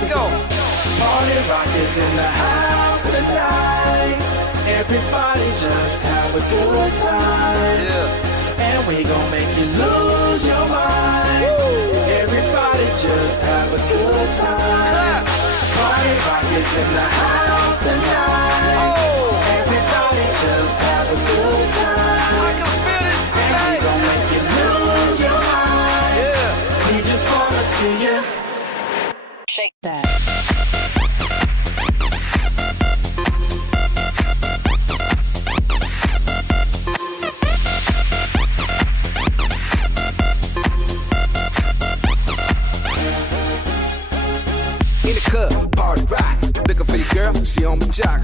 let's go. Party Rock is in the house tonight. Everybody just have a good time. Yeah. And we gon' make you lose your mind. Everybody just have a good time. Clap. Party Rock is in the house tonight. Oh, Everybody just have a good I time. can feel this And we tonight. gon' make you lose your mind. Yeah. We just wanna see you. Shake that. In the club, party rock. Looking for your girl, she on my jock.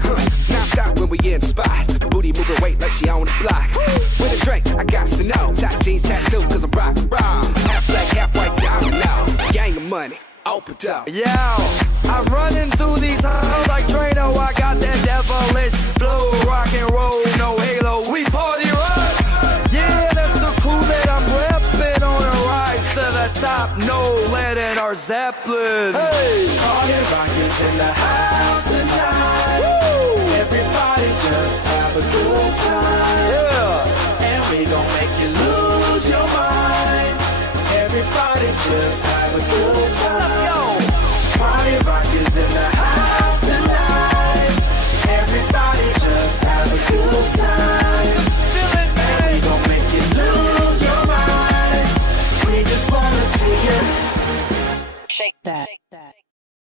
Now stop when we in the spot. Booty moving weight like she on the block. With a drink, I got to know. Top jeans tattoo, cause I'm rock, raw. Half black, half white diamond now. Gang of money, open up. Yeah, I'm running through these halls like Drano. I got that devilish flow, rock and roll, no halo. We party rock. Yeah, that's the crew that I'm repping on a rise to the top. No lead in our Zeppelin. Hey, Party Rock is in the house tonight. Everybody just have a good time. yeah.